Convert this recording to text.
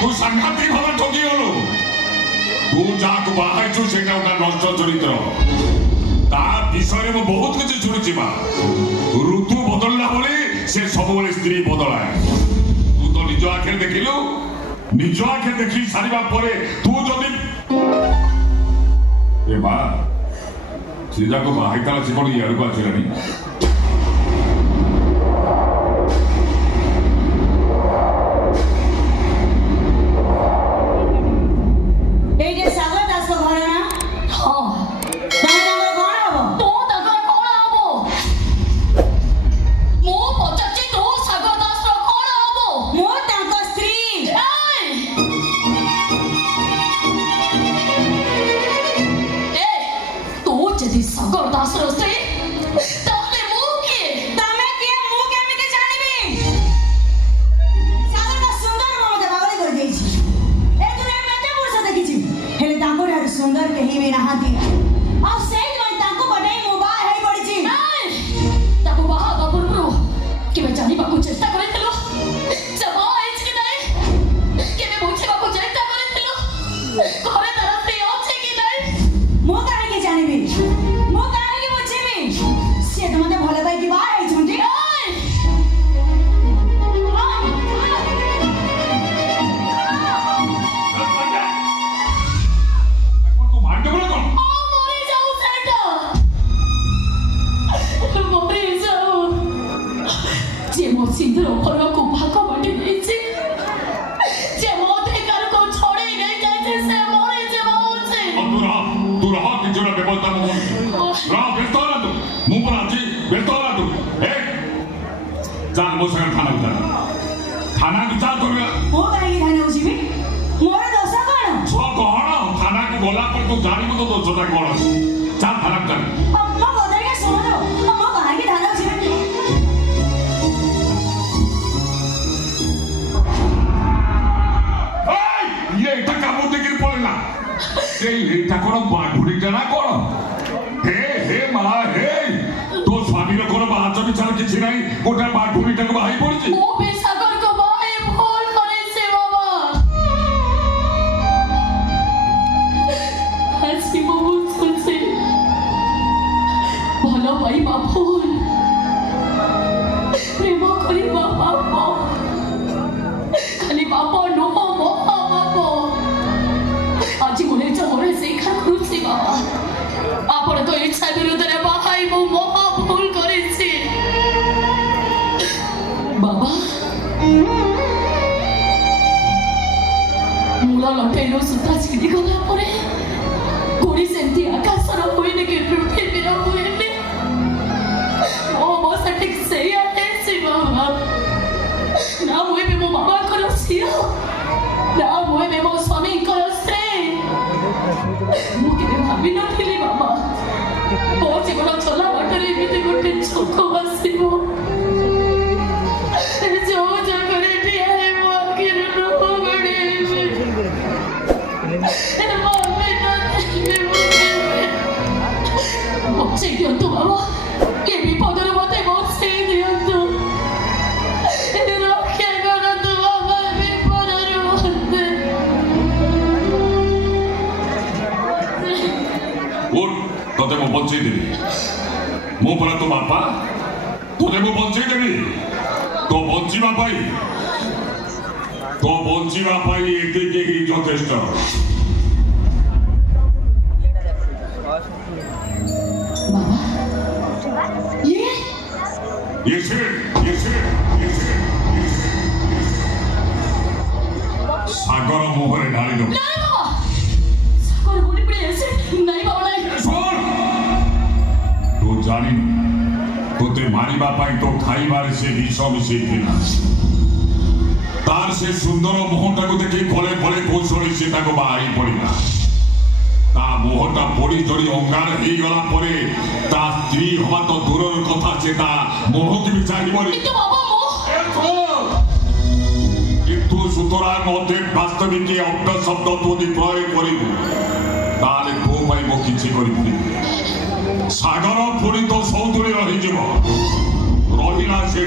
तू सांघातिक भाव ठगी गलु तू जाको बाहाइछु सेटा उटा नष्ट चरित्र ता विषय में बहुत कुछ शुणुची बा ऋतु बदलला बोली से सब बेले स्त्री बदलाए तू तो निज आखे देखिलु निज आखे देखि सारिबा परे तू जदि ए बा से जाको बाहाइताला से कोन यार को आछिलानी सुंदर कहीं भी नहा दिया और सही में ताको बड़े मोबाइल है पड़ी छी ताको बाहा बाबुरु कि मैं जानी बाबू चेष्टा करे थलो जमा आइछ कि नहीं कि मैं पूछे बाबू चेष्टा करे थलो घरे तरफ से আছে कि नहीं मो काहे के जानिबी मो काहे के पूछिबी से तो मते भले भाई की बात आइछ मुंडी सिंदूर ओपर को भाका बाटी देछि जे मोते कर को छोड़े नहीं जाते से मोरे जे होছে तू रहा कि जोरा बेबलता मो रहा बेतो ना तू मु पर आजी बेतो ना तू ए जान मो संग थाना विचार कर मो काहे की थाना उसीबी मोर दोष कोन छो कोन थाना को बोला पर तू जानिबो तो दोषटा कोन जा थाना कर अम्मा बदल के सुनो अम्मा काहे की थाना उसीबी कोन बाढुड़ीटा ना कोन हे हे मा हे तो स्वामी रो कोन बाच विचार किछि नाही गोटा बाढुड़ीटा को बाहाई पड़छि ओ बे सागर को बाहे भूल करे से बाबा हसी बाबू सुनसे भलो भाई बाबू प्रेम करी बाबा खाली बाबा नो मोहा बाबा आज मुने चोरे से खरुची बाबा आपण तो इच्छा विरुद्ध रे बाहाई मो मोहा भूल करे छी बाबा मुला लटेरो सुता छिड़ी गला परे गोड़ी सेंती आकाशर होइने के पृथ्वी रा होइने ओ मो सटिक से आते छी बाबा ना होए बे मो बाबा करो छिया ना होए बे मो स्वामी करो मुझे भाभी ना थी बाबा बहुत जीवन चला बाटर एमिति गोटे छोक बसिबो जो जगरे ठिया है मो आखिर रो गडे एना मम्मी ना मुझे क्यों तो बाबा ये भी पदर मते बहुत से दियो तो एना क्या करो तो बाबा भी पदर मते तोते मो बंचई देबी मो पर तो बापा तोते मो बंचई देबी तो बंचीबा पाई एते के ही यथेष्ट बाबा ये से सागर मोहरे ढाली दो नहीं बाबा सागर बोली पड़े ऐसे नहीं बाबा नहीं सुन तू जानी তোতে মারিবা পাই তো খাইবারে সে বিষ মিশେଇଥିଲା তার সে সুন্দর মুহଁଟାକୁ ଦେଖି ଭଲେ ଭଲେ କୌଶଳୀ ସେ ତାକୁ ବାହାରି ପଡ଼ିଲା ତା ମୁହଁଟା ପୋଡ଼ି ଜଳି ଅଙ୍ଗାର ହେଇଗଲା ପରେ ତା ସ୍ତ୍ରୀ ହବା ତ ଦୂରର କଥା ସେ ତା ମୁହଁକୁ ବି ଚାହିଁବନି কিন্তু বাবা মো কিন্তু সুতরাং অতএব বাস্তবিক অব্দ শব্দ তু যদি প্রয়োগ করিবু তাহলে ତୋ ପାଇଁ ମୁଁ କିଛି କରିବି ସାଗର ପୁଣି ତ ସୌନ୍ଦର୍ଯ୍ୟ ରହିଯିବ ରହିଲା ସେ